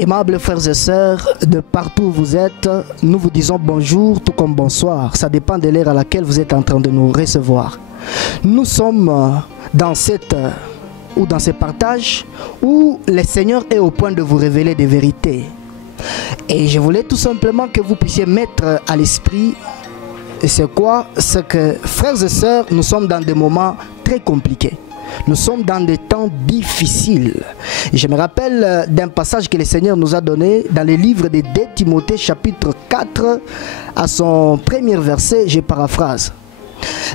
Aimables frères et sœurs, de partout où vous êtes, nous vous disons bonjour tout comme bonsoir. Ça dépend de l'heure à laquelle vous êtes en train de nous recevoir. Nous sommes dans cette ou dans ce partage où le Seigneur est au point de vous révéler des vérités. Et je voulais tout simplement que vous puissiez mettre à l'esprit, c'est quoi? C'est que frères et sœurs, nous sommes dans des moments très compliqués. Nous sommes dans des temps difficiles. Je me rappelle d'un passage que le Seigneur nous a donné dans le livre de 2 Timothée chapitre 4 à son premier verset, je paraphrase.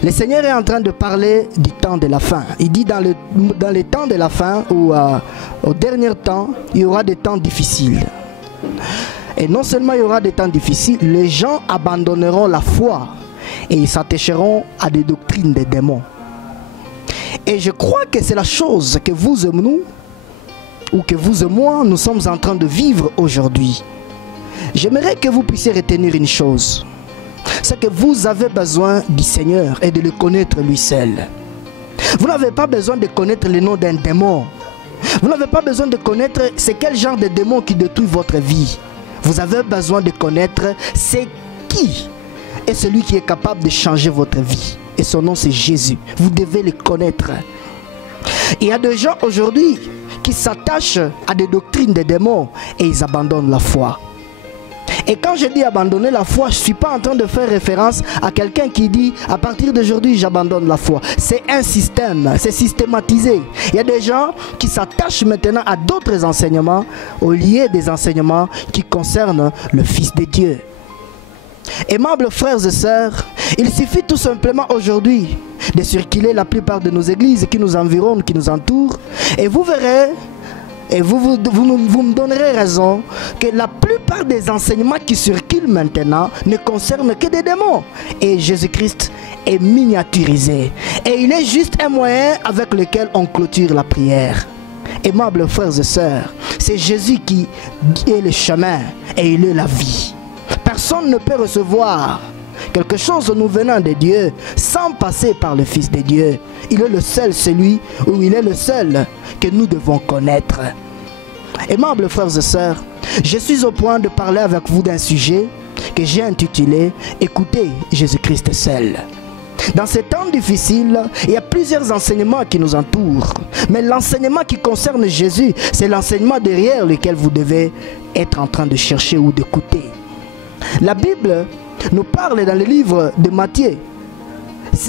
Le Seigneur est en train de parler du temps de la fin. Il dit dans les temps de la fin ou au dernier temps, il y aura des temps difficiles. Et non seulement il y aura des temps difficiles, les gens abandonneront la foi et ils s'attacheront à des doctrines des démons. Et je crois que c'est la chose que vous et nous, ou que vous et moi, nous sommes en train de vivre aujourd'hui. J'aimerais que vous puissiez retenir une chose. C'est que vous avez besoin du Seigneur et de le connaître lui seul. Vous n'avez pas besoin de connaître le nom d'un démon. Vous n'avez pas besoin de connaître c'est quel genre de démon qui détruit votre vie. Vous avez besoin de connaître c'est qui est celui qui est capable de changer votre vie. Et son nom c'est Jésus. Vous devez le connaître. Il y a des gens aujourd'hui qui s'attachent à des doctrines des démons et ils abandonnent la foi. Et quand je dis abandonner la foi, je ne suis pas en train de faire référence à quelqu'un qui dit à partir d'aujourd'hui j'abandonne la foi. C'est un système, c'est systématisé. Il y a des gens qui s'attachent maintenant à d'autres enseignements au lieu des enseignements qui concernent le Fils de Dieu. Aimables frères et sœurs, il suffit tout simplement aujourd'hui de circuler la plupart de nos églises qui nous environnent, qui nous entourent, et vous verrez, et vous me donnerez raison, que la plupart des enseignements qui circulent maintenant ne concernent que des démons. Et Jésus-Christ est miniaturisé. Et il est juste un moyen avec lequel on clôture la prière. Aimables frères et sœurs, c'est Jésus qui est le chemin et il est la vie. Personne ne peut recevoir quelque chose nous venant de Dieu sans passer par le Fils de Dieu. Il est le seul, celui où il est le seul que nous devons connaître. Aimables frères et sœurs, je suis au point de parler avec vous d'un sujet que j'ai intitulé « Écoutez Jésus-Christ seul ». Dans ces temps difficiles, il y a plusieurs enseignements qui nous entourent. Mais l'enseignement qui concerne Jésus, c'est l'enseignement derrière lequel vous devez être en train de chercher ou d'écouter. La Bible nous parle dans le livre de Matthieu.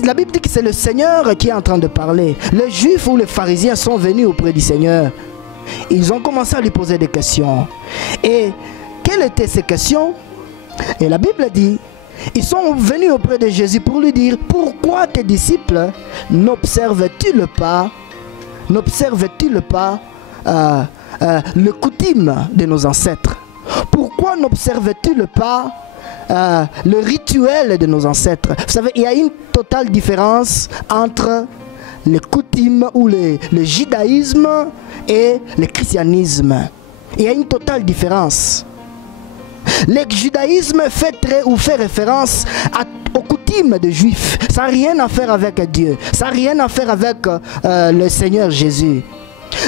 La Bible dit que c'est le Seigneur qui est en train de parler. Les Juifs ou les pharisiens sont venus auprès du Seigneur. Ils ont commencé à lui poser des questions. Et quelles étaient ces questions? Et la Bible dit, ils sont venus auprès de Jésus pour lui dire, pourquoi tes disciples n'observent-ils pas le coutume de nos ancêtres? Pourquoi n'observent-ils pas le rituel de nos ancêtres? Vous savez, il y a une totale différence entre les coutumes ou le judaïsme et le christianisme. Il y a une totale différence. Le judaïsme fait référence aux coutumes des Juifs. Ça n'a rien à faire avec Dieu. Ça n'a rien à faire avec le Seigneur Jésus.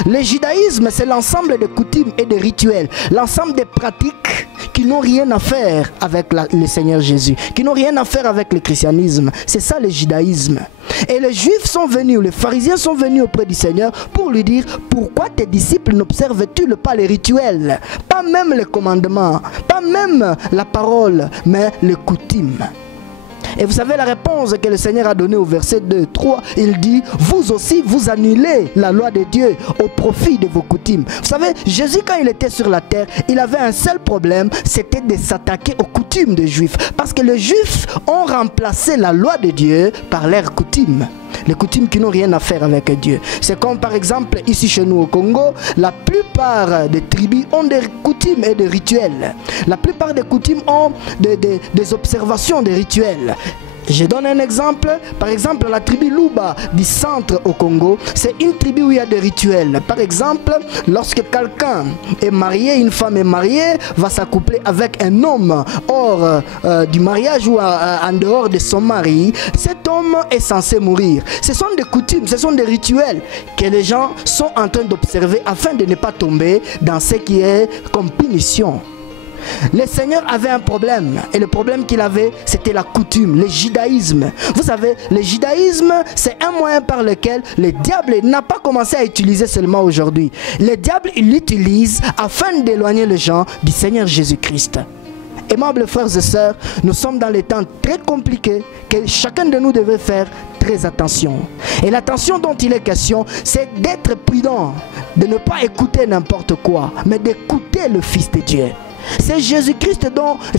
Le judaïsme, c'est l'ensemble des coutumes et des rituels, l'ensemble des pratiques qui n'ont rien à faire avec le Seigneur Jésus, qui n'ont rien à faire avec le christianisme. C'est ça le judaïsme. Et les Juifs sont venus, les pharisiens sont venus auprès du Seigneur pour lui dire, pourquoi tes disciples n'observent-ils pas les rituels? Pas même les commandements, pas même la parole, mais les coutumes. Et vous savez la réponse que le Seigneur a donnée au verset 2-3, il dit, vous aussi vous annulez la loi de Dieu au profit de vos coutumes. Vous savez, Jésus quand il était sur la terre, il avait un seul problème, c'était de s'attaquer aux coutumes des Juifs. Parce que les Juifs ont remplacé la loi de Dieu par leurs coutumes. Les coutumes qui n'ont rien à faire avec Dieu. C'est comme par exemple ici chez nous au Congo, la plupart des tribus ont des coutumes et des rituels. La plupart des coutumes ont des observations, des rituels. Je donne un exemple. Par exemple, la tribu Luba du centre au Congo, c'est une tribu où il y a des rituels. Par exemple, lorsque quelqu'un est marié, une femme est mariée, va s'accoupler avec un homme hors du mariage ou en dehors de son mari, cet homme est censé mourir. Ce sont des coutumes, ce sont des rituels que les gens sont en train d'observer afin de ne pas tomber dans ce qui est comme punition. Le Seigneur avait un problème, et le problème qu'il avait, c'était la coutume, le judaïsme. Vous savez, le judaïsme, c'est un moyen par lequel le diable n'a pas commencé à utiliser seulement aujourd'hui. Le diable, il l'utilise afin d'éloigner les gens du Seigneur Jésus-Christ. Aimables frères et sœurs, nous sommes dans les temps très compliqués que chacun de nous devait faire très attention. Et l'attention dont il est question, c'est d'être prudent, de ne pas écouter n'importe quoi, mais d'écouter le Fils de Dieu. C'est Jésus-Christ,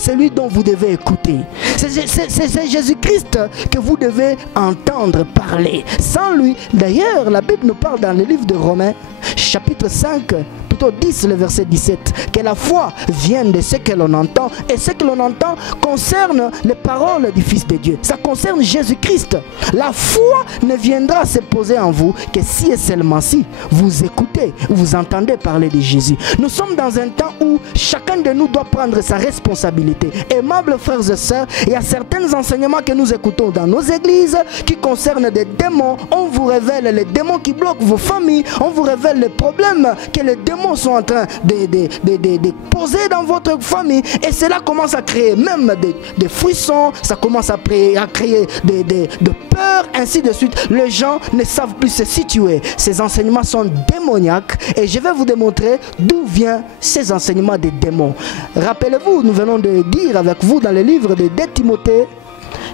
celui dont vous devez écouter. C'est Jésus-Christ que vous devez entendre parler. Sans lui, d'ailleurs, la Bible nous parle dans le livre de Romains, chapitre 5, plutôt 10, le verset 17, que la foi vient de ce que l'on entend, et ce que l'on entend concerne les paroles du Fils de Dieu. Ça concerne Jésus-Christ. La foi ne viendra se poser en vous que si et seulement si vous écoutez, vous entendez parler de Jésus. Nous sommes dans un temps où chacun de nous doit prendre sa responsabilité. Aimables frères et sœurs, il y a certains enseignements que nous écoutons dans nos églises qui concernent des démons. On vous révèle les démons qui bloquent vos familles. On vous révèle les problèmes que les démons sont en train de poser dans votre famille. Et cela commence à créer même des frissons. Ça commence à créer de peur, ainsi de suite. Les gens ne savent plus se situer. Ces enseignements sont démoniaques. Et je vais vous démontrer d'où viennent ces enseignements des démons. Rappelez-vous, nous venons de dire avec vous dans le livre de 2 Timothée,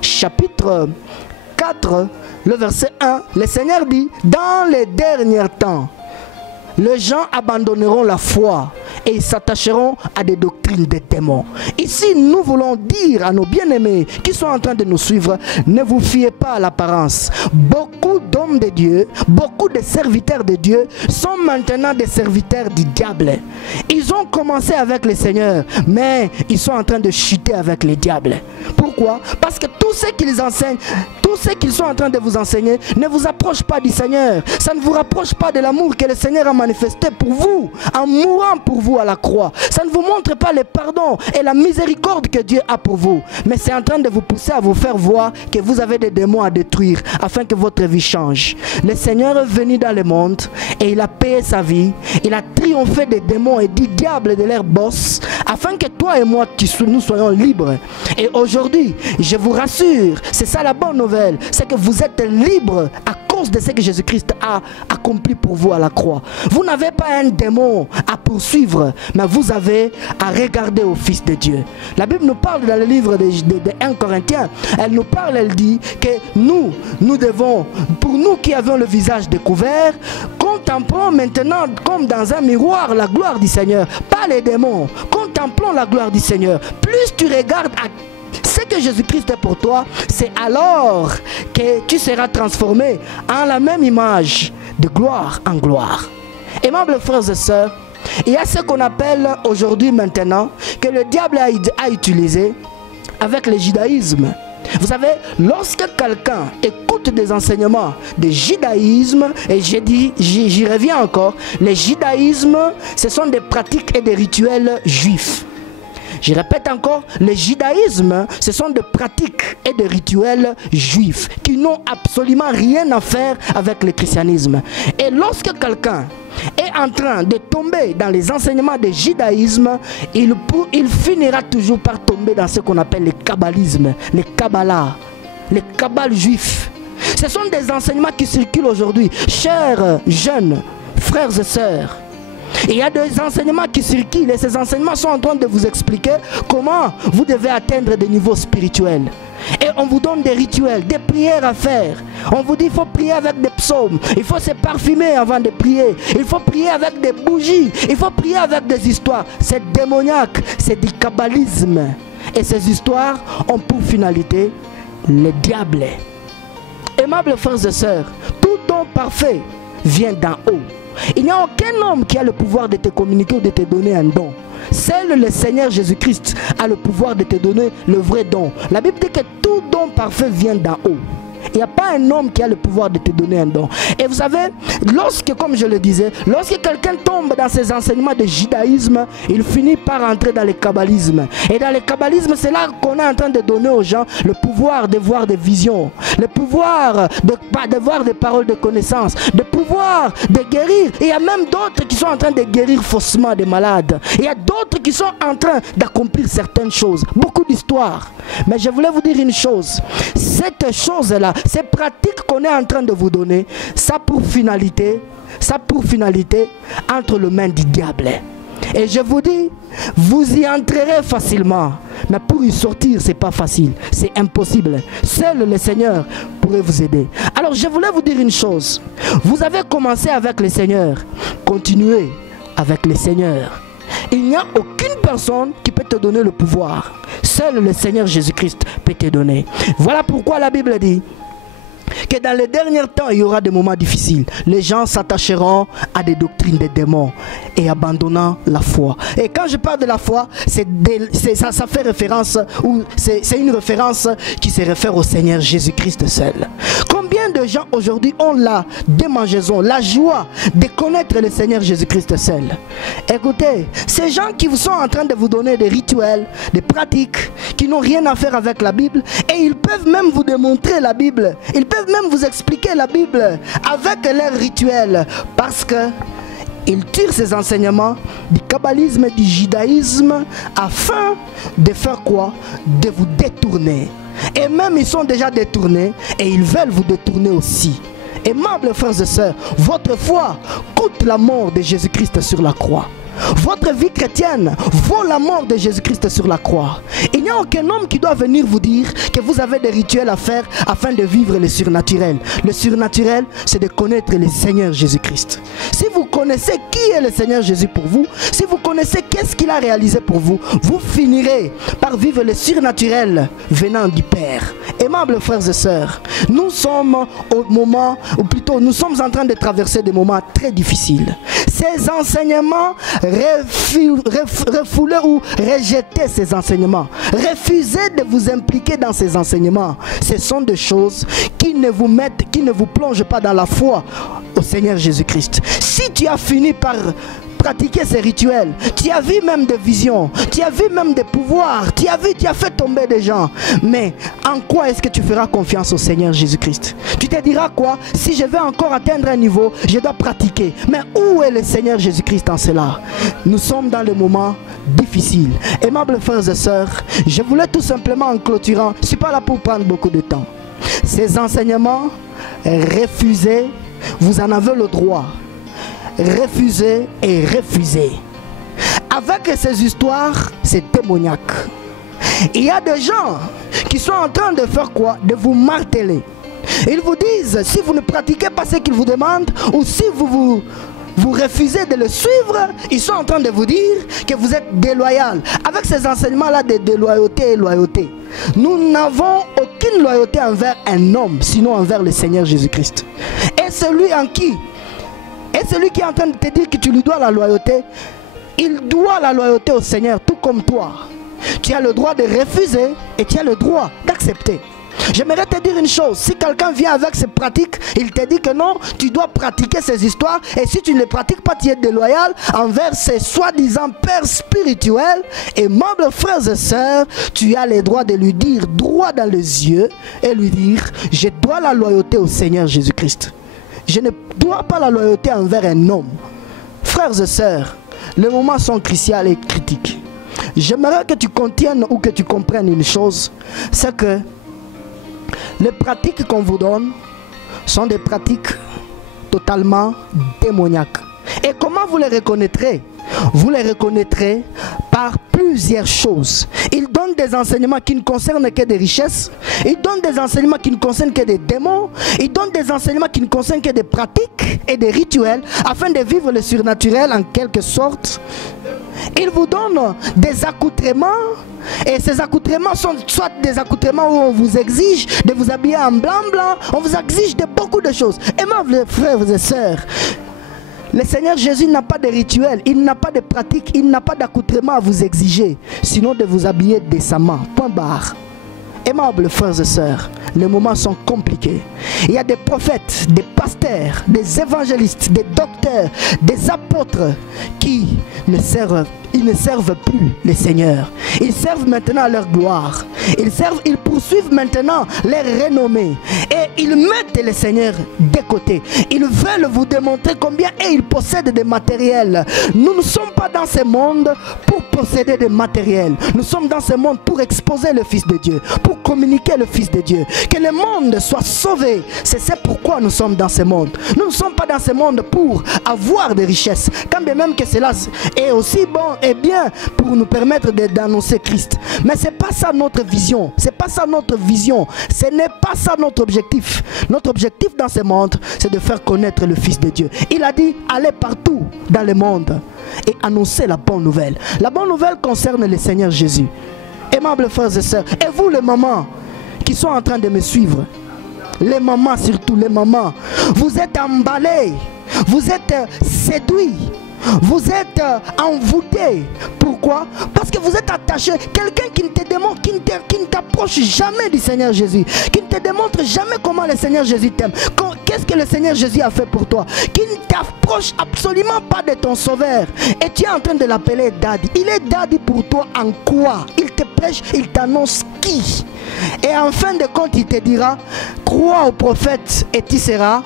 chapitre 4, le verset 1, le Seigneur dit, dans les derniers temps, les gens abandonneront la foi et ils s'attacheront à des doctrines des démons. Ici, nous voulons dire à nos bien-aimés qui sont en train de nous suivre, ne vous fiez pas à l'apparence. Beaucoup d'hommes de Dieu, beaucoup de serviteurs de Dieu sont maintenant des serviteurs du diable. Ils ont commencé avec le Seigneur, mais ils sont en train de chuter avec le diable. Pourquoi? Parce que tout ce qu'ils enseignent, tout ce qu'ils sont en train de vous enseigner ne vous approche pas du Seigneur. Ça ne vous rapproche pas de l'amour que le Seigneur a manifesté pour vous, en mourant pour vous à la croix. Ça ne vous montre pas le pardon et la miséricorde que Dieu a pour vous. Mais c'est en train de vous pousser à vous faire voir que vous avez des démons à détruire afin que votre vie change. Le Seigneur est venu dans le monde et il a payé sa vie. Il a triomphé des démons et du diable et de leurs boss afin que toi et moi, nous soyons libres. Et aujourd'hui, je vous rassure, c'est ça la bonne nouvelle, c'est que vous êtes libres à cause de ce que Jésus-Christ a accompli pour vous à la croix. Vous n'avez pas un démon à poursuivre, mais vous avez à regarder au Fils de Dieu. La Bible nous parle dans le livre de 1 Corinthiens, elle nous parle, elle dit que nous devons, pour nous qui avons le visage découvert, contemplons maintenant comme dans un miroir la gloire du Seigneur, pas les démons. Contemplons la gloire du Seigneur. Plus tu regardes à ce que Jésus-Christ est pour toi, c'est alors que tu seras transformé en la même image, de gloire en gloire. Aimables frères et sœurs, il y a ce qu'on appelle aujourd'hui maintenant, que le diable a utilisé avec le judaïsme. Vous savez, lorsque quelqu'un écoute des enseignements de judaïsme, et j'y reviens encore, le judaïsme, ce sont des pratiques et des rituels juifs. Je répète encore, le judaïsme, ce sont des pratiques et des rituels juifs qui n'ont absolument rien à faire avec le christianisme. Et lorsque quelqu'un est en train de tomber dans les enseignements du judaïsme, il finira toujours par tomber dans ce qu'on appelle le kabbalisme, le kabbalah, le kabbal juif. Ce sont des enseignements qui circulent aujourd'hui, chers jeunes frères et sœurs. Il y a des enseignements qui circulent et ces enseignements sont en train de vous expliquer comment vous devez atteindre des niveaux spirituels. Et on vous donne des rituels, des prières à faire. On vous dit qu'il faut prier avec des psaumes, il faut se parfumer avant de prier, il faut prier avec des bougies, il faut prier avec des histoires. C'est démoniaque, c'est du kabbalisme. Et ces histoires ont pour finalité le diable. Aimables frères et sœurs, tout don parfait vient d'en haut. Il n'y a aucun homme qui a le pouvoir de te communiquer ou de te donner un don. Seul le Seigneur Jésus-Christ a le pouvoir de te donner le vrai don. La Bible dit que tout don parfait vient d'en haut. Il n'y a pas un homme qui a le pouvoir de te donner un don. Et vous savez, lorsque, comme je le disais, lorsque quelqu'un tombe dans ces enseignements de judaïsme, il finit par entrer dans le kabbalisme. Et dans le kabbalisme, c'est là qu'on est en train de donner aux gens le pouvoir de voir des visions, le pouvoir de voir des paroles de connaissance, le pouvoir de guérir. Et il y a même d'autres qui sont en train de guérir faussement des malades. Il y a d'autres qui sont en train d'accomplir certaines choses. Beaucoup d'histoires. Mais je voulais vous dire une chose. Cette chose-là, ces pratiques qu'on est en train de vous donner, ça pour finalité entre les mains du diable. Et je vous dis, vous y entrerez facilement. Mais pour y sortir, c'est pas facile. C'est impossible. Seul le Seigneur pourrait vous aider. Alors je voulais vous dire une chose. Vous avez commencé avec le Seigneur. Continuez avec le Seigneur. Il n'y a aucune personne qui peut te donner le pouvoir. Seul le Seigneur Jésus-Christ peut te donner. Voilà pourquoi la Bible dit que dans les derniers temps, il y aura des moments difficiles. Les gens s'attacheront à des doctrines des démons et abandonnant la foi. Et quand je parle de la foi, ça fait référence, ou c'est une référence qui se réfère au Seigneur Jésus-Christ seul. Combien de gens aujourd'hui ont la démangeaison, la joie de connaître le Seigneur Jésus-Christ seul? Écoutez, ces gens qui vous sont en train de vous donner des rituels, des pratiques qui n'ont rien à faire avec la Bible, et ils peuvent même vous démontrer la Bible. Ils peuvent même vous expliquer la Bible avec leurs rituels, parce que ils tirent ces enseignements du kabbalisme et du judaïsme afin de faire quoi? De vous détourner. Et même ils sont déjà détournés et ils veulent vous détourner aussi. Aimables frères et sœurs, votre foi coûte la mort de Jésus-Christ sur la croix. Votre vie chrétienne vaut la mort de Jésus-Christ sur la croix. Il n'y a aucun homme qui doit venir vous dire que vous avez des rituels à faire afin de vivre le surnaturel. Le surnaturel, c'est de connaître le Seigneur Jésus-Christ. Si vous connaissez qui est le Seigneur Jésus pour vous, si vous connaissez qu'est-ce qu'il a réalisé pour vous, vous finirez par vivre le surnaturel venant du Père. Aimables frères et sœurs, nous sommes au moment, ou plutôt nous sommes en train de traverser des moments très difficiles. Ces enseignements, refouler ou rejeter ces enseignements, refuser de vous impliquer dans ces enseignements, ce sont des choses qui ne vous plongent pas dans la foi au Seigneur Jésus-Christ. Si tu as fini par pratiquer ces rituels, tu as vu même des visions, tu as vu même des pouvoirs, tu as fait tomber des gens, mais en quoi est-ce que tu feras confiance au Seigneur Jésus-Christ? Tu te diras quoi? Si je veux encore atteindre un niveau, je dois pratiquer. Mais où est le Seigneur Jésus-Christ en cela? Nous sommes dans le moment difficile. Aimables frères et sœurs, je voulais tout simplement en clôturant, je ne suis pas là pour prendre beaucoup de temps. Ces enseignements, refusez, vous en avez le droit. Refusez et refusez. Avec ces histoires, c'est démoniaque. Il y a des gens qui sont en train de faire quoi? De vous marteler. Ils vous disent, si vous ne pratiquez pas ce qu'ils vous demandent, ou si vous refusez de le suivre, ils sont en train de vous dire que vous êtes déloyal. Avec ces enseignements-là de déloyauté et loyauté, nous n'avons aucune loyauté envers un homme, sinon envers le Seigneur Jésus-Christ. Et celui en qui? Et celui qui est en train de te dire que tu lui dois la loyauté, il doit la loyauté au Seigneur, tout comme toi. Tu as le droit de refuser et tu as le droit d'accepter. J'aimerais te dire une chose, si quelqu'un vient avec ses pratiques, il te dit que non, tu dois pratiquer ces histoires, et si tu ne les pratiques pas, tu es déloyal envers ces soi-disant pères spirituels, aimables frères et sœurs, tu as le droit de lui dire droit dans les yeux et lui dire, je dois la loyauté au Seigneur Jésus-Christ. Je ne dois pas la loyauté envers un homme. Frères et sœurs, les moments sont cruciaux et critiques. J'aimerais que tu contiennes ou que tu comprennes une chose, c'est que les pratiques qu'on vous donne sont des pratiques totalement démoniaques. Et comment vous les reconnaîtrez? Vous les reconnaîtrez par plusieurs choses. Ils donnent des enseignements qui ne concernent que des richesses. Ils donnent des enseignements qui ne concernent que des démons. Ils donnent des enseignements qui ne concernent que des pratiques et des rituels afin de vivre le surnaturel en quelque sorte. Ils vous donnent des accoutrements. Et ces accoutrements sont soit des accoutrements où on vous exige de vous habiller en blanc. On vous exige de beaucoup de choses. Aimables frères et sœurs, Le Seigneur Jésus n'a pas de rituel, il n'a pas de pratique, il n'a pas d'accoutrement à vous exiger, sinon de vous habiller décemment. Point barre. Aimables frères et sœurs, les moments sont compliqués. Il y a des prophètes, des pasteurs, des évangélistes, des docteurs, des apôtres qui ne servent plus les seigneurs. Ils servent maintenant à leur gloire. Ils poursuivent maintenant leur renommée. Et ils mettent les seigneurs de côté. Ils veulent vous démontrer combien ils possèdent des matériels. Nous ne sommes pas dans ce monde pour posséder des matériels. Nous sommes dans ce monde pour exposer le Fils de Dieu, pour communiquer le Fils de Dieu. Que le monde soit sauvé. C'est pourquoi nous sommes dans ce monde. Nous ne sommes pas dans ce monde pour avoir des richesses. Quand bien même que cela est aussi bon et bien pour nous permettre d'annoncer Christ. Mais ce n'est pas ça notre vision. Ce n'est pas ça notre vision. Ce n'est pas ça notre objectif. Notre objectif dans ce monde, c'est de faire connaître le Fils de Dieu. Il a dit, allez partout dans le monde et annoncer la bonne nouvelle. La bonne nouvelle concerne le Seigneur Jésus. Aimables frères et sœurs, et vous les mamans qui sont en train de me suivre, les mamans surtout, les mamans, vous êtes emballés, vous êtes séduits, vous êtes envoûtés. Pourquoi? Parce que vous êtes attachés. Quelqu'un qui ne te démontre, qui ne t'approche jamais du Seigneur Jésus, qui ne te démontre jamais comment le Seigneur Jésus t'aime. Qu'est-ce que le Seigneur Jésus a fait pour toi? Qui ne t'approche absolument pas de ton Sauveur. Et tu es en train de l'appeler Daddy. Il est Daddy pour toi en quoi? Il te prêche, il t'annonce qui? Et en fin de compte, il te dira, crois au prophète et tu seras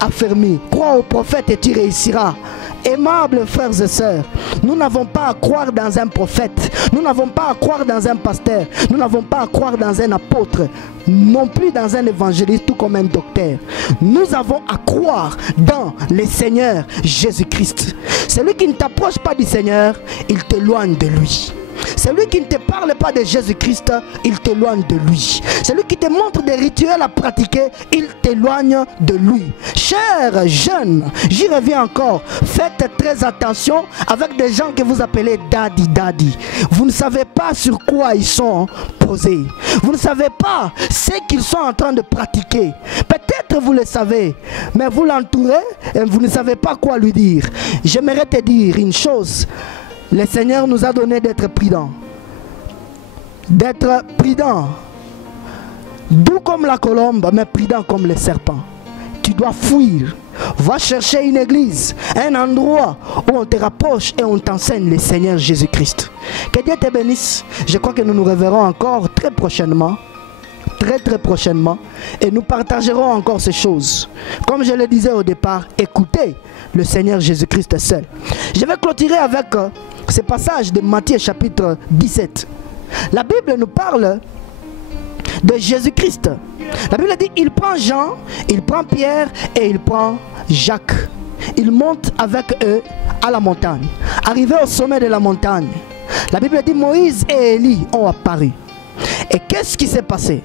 affermi. Crois au prophète et tu réussiras. Aimables frères et sœurs, nous n'avons pas à croire dans un prophète, nous n'avons pas à croire dans un pasteur, nous n'avons pas à croire dans un apôtre, non plus dans un évangéliste ou comme un docteur. Nous avons à croire dans le Seigneur Jésus-Christ. Celui qui ne t'approche pas du Seigneur, il t'éloigne de lui. Celui qui ne te parle pas de Jésus-Christ, il t'éloigne de lui. Celui qui te montre des rituels à pratiquer, il t'éloigne de lui. Chers jeunes, j'y reviens encore, faites très attention avec des gens que vous appelez Daddy, Daddy. Vous ne savez pas sur quoi ils sont posés. Vous ne savez pas ce qu'ils sont en train de pratiquer. Peut-être vous le savez, mais vous l'entourez et vous ne savez pas quoi lui dire. J'aimerais te dire une chose. Le Seigneur nous a donné d'être prudents. D'être prudents. Doux comme la colombe, mais prudent comme le serpent. Tu dois fuir. Va chercher une église, un endroit où on te rapproche et on t'enseigne le Seigneur Jésus-Christ. Que Dieu te bénisse. Je crois que nous nous reverrons encore très prochainement. Très prochainement. Et nous partagerons encore ces choses. Comme je le disais au départ, écoutez le Seigneur Jésus-Christ seul. Je vais clôturer avec ce passage de Matthieu chapitre 17. La Bible nous parle de Jésus-Christ. La Bible dit, il prend Jean, il prend Pierre et il prend Jacques. Il monte avec eux à la montagne. Arrivé au sommet de la montagne, la Bible dit, Moïse et Élie ont apparu. Et qu'est-ce qui s'est passé?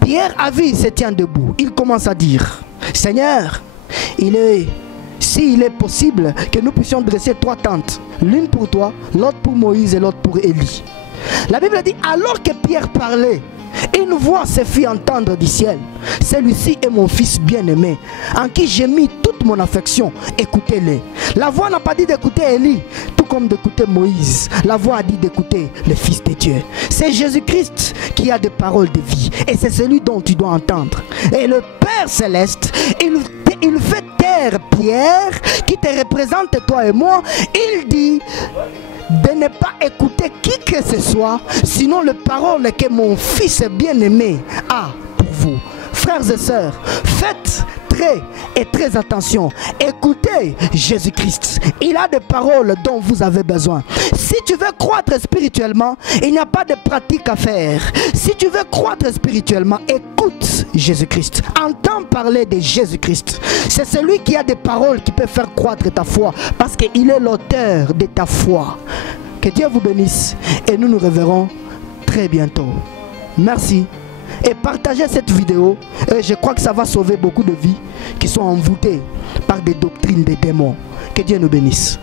Pierre a vu, il se tient debout. Il commence à dire, Seigneur, s'il est possible que nous puissions dresser 3 tentes, l'une pour toi, l'autre pour Moïse et l'autre pour Élie. La Bible dit, alors que Pierre parlait, une voix se fit entendre du ciel. Celui-ci est mon fils bien-aimé, en qui j'ai mis toute mon affection. Écoutez-le. La voix n'a pas dit d'écouter Élie, tout comme d'écouter Moïse. La voix a dit d'écouter le Fils de Dieu. C'est Jésus-Christ qui a des paroles de vie. Et c'est celui dont tu dois entendre. Et le Père Céleste, il fait taire Pierre, qui te représente toi et moi. Il dit de ne pas écouter qui que ce soit, sinon les paroles que mon fils bien-aimé a pour vous. Frères et sœurs, faites très attention. Écoutez Jésus-Christ. Il a des paroles dont vous avez besoin. Si tu veux croître spirituellement, il n'y a pas de pratique à faire. Si tu veux croître spirituellement, écoute Jésus-Christ. Entends parler de Jésus-Christ. C'est celui qui a des paroles qui peut faire croître ta foi, parce qu'il est l'auteur de ta foi. Que Dieu vous bénisse et nous nous reverrons très bientôt. Merci. Et partagez cette vidéo. Et je crois que ça va sauver beaucoup de vies qui sont envoûtées par des doctrines des démons. Que Dieu nous bénisse.